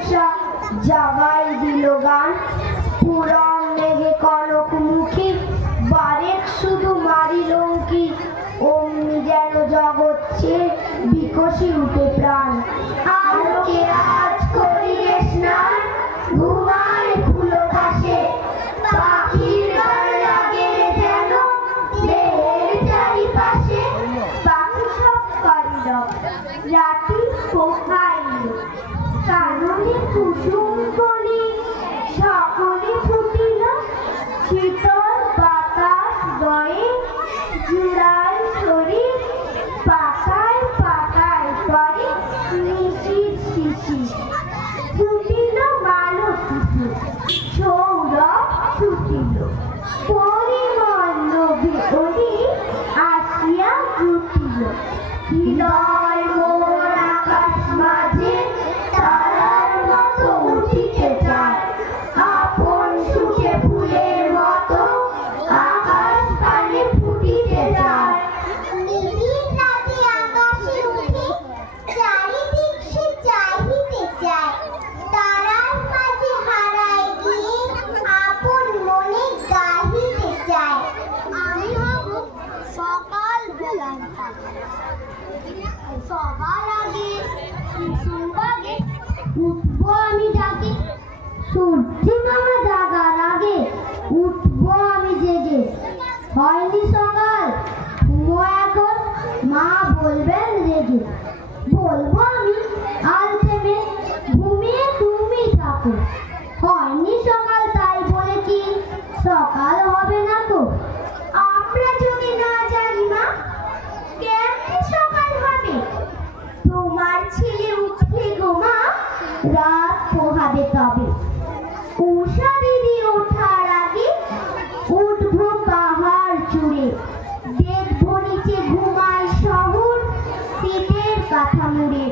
মনসা জাগাই দিল গান। পুরম মেঘে কনক মুখী বারেক শুধু মারিল উঁকি। অমনি যেন জগৎ চেয়ে বিকশি উঠে প্রাণ। আলোকে আজ করিলে স্নান, ঘুমায় ফুলো পাশে। পাখির গান লাগে যেন দেহের চারিপাশে। পাখি সব পারিল রাতি পোহাইল, কাননে কুসুম কলি সকলে ফুটিল। শীতল বাতাস বয়ে জুড়ায় শরীর, পাতায় পাতায় পরে নিশির শিশির। ফুটিল মালতী ফুল, সৌরভ ছুটিল, পরিমল নবী অলি আসিয়া জুটিল। হৃদয় মোর আকাশ মাঝে তারার মতো উঠিতে চায়। আপন সুখে ফুলের মতো আকাশ পানে ফুটিতে চায়। নিবিড় রাতে আকাশে উঠে চারিদিক সে চাহিতে চায়। তারার মাঝে হারায় গিয়ে আপন মনে গাহিতে চায়। আমি হব সকাল বেলার পাখি, সবার আগে কুসুম বাগে উঠবো আমি ডাকে। সূর্য মামা জাগার আগে উঠবো আমি জেগে। হয়নি সকাল ঘুমো এখন, মা বলবেন রেগে। বলবো আমি আলসেমে ঘুমিয়ে তুমি থাকো। হয়নি সকাল তাই বলে কি সকাল হবে না তো? আমরা যদি না জানি মা কেমনে সকাল হবে। তোমার ছেলে উঠবে গো মা, রাত পোহাবে তবে। উষা দিদি ওঠার আগে উঠবো পাহাড় চূড়ে। দেখবো নিচে ঘুমায় শহর শীতের কাঁথা মুড়ে।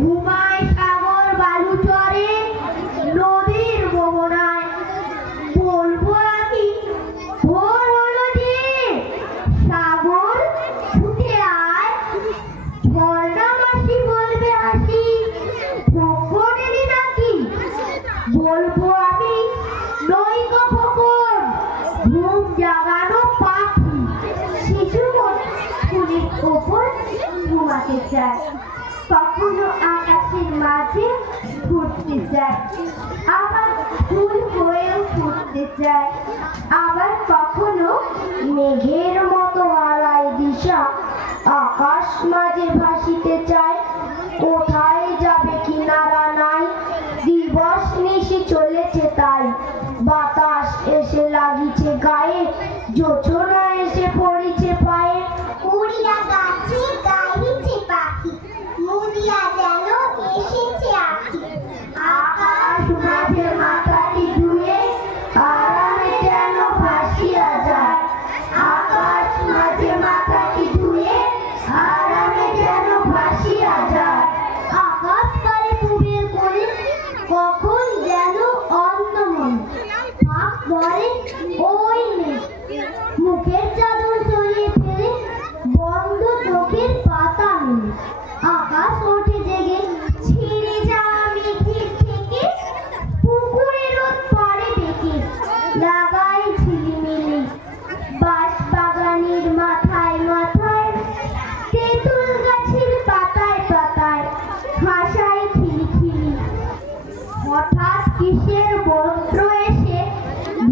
ঘুমায় সাগর বালু চরে নদীর মোহনায়। বলবো আমি ভোর হলো যে সাগর ছুটে আয়। ঝর্ণা মাসি বলবে হাসি, ফকরেরই নাকি। বলবো আমি নৈক ফকর, ঘুম জাগানো পাখি। শিশু মন ফুলের ওপর ঘুমাতে চায়। কখনো আকাশের মাঝে ঘুরতে যায়, আবার ফুল হয়েও ফুটতে চায়। আবার কখনো মেঘের মতো হারায় দিশা, আকাশ মাঝে ভাসিতে চায়। কোথায় যাবে কিনারা নাই, দিবস নিশি চলেছে তাই। বাতাস এসে লাগিছে গায়ে, জোছনা এসে পড়িছে পায়ে। উড়িয়া গাছে গাইছে পাখি, মুড়িয়া যেন এসেছে আখি। আকাশ মাঝে মাথাটি ধুয়ে আরামে যেন ভাসিয়া যায়। আকাশ মাঝে মাথাটি ধুয়ে আরামে যেন ভাসিয়া যায়। আকাশ পারে পুবের কোণে কখন যেন অন্ধমন ফাঁক পড়ে ওই মেঘ। মুখের চাদর সরিয়ে ফেলে বন্ধ চোখের পাতা মেলে। আকাশ ওঠে জেগে ছিঁড়ে যাওয়া মেঘের থেকে, পুকুরে রোদ পড়ে বেঁকে লাগায় ঝিলিমিলি। বাঁশ বাগানের মাথায় মাথায়, তেঁতুল গাছের পাতায় পাতায় ভাষায় খিলিখিলি। হঠাৎ কিসের মন্ত্র এসে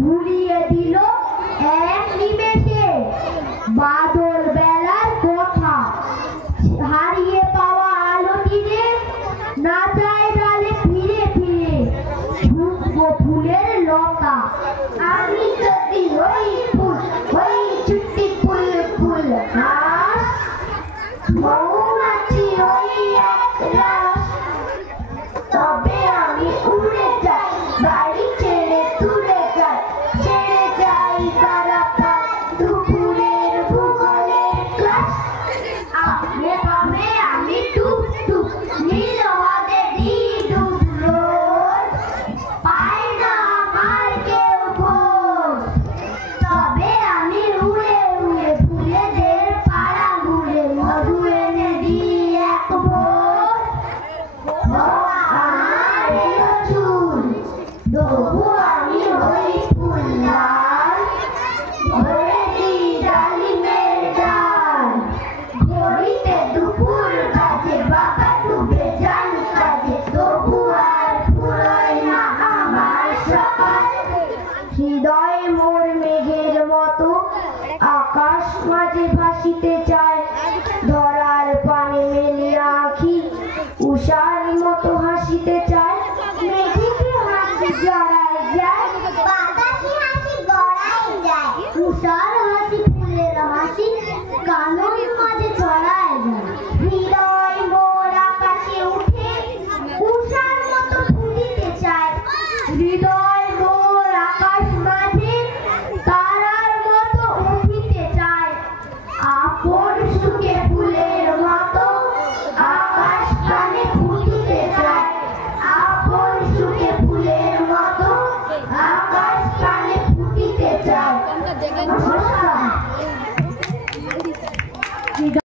ভুলিয়ে দিল এক নিমেষে বাদল বেলার কথা। হারিয়ে পাওয়া আলোটিরে নাচায় ডালে ফিরে ফিরে ঝুঁকবো ফুলের লতা। আমি যদি ওই ফুল, ওই ছুটি ফুল ফুল হাস, মৌমাছি ওই এক রাস, তবে আমি উড়ে যাই। দিতে চায় মেঘেকে হাত জড়ায়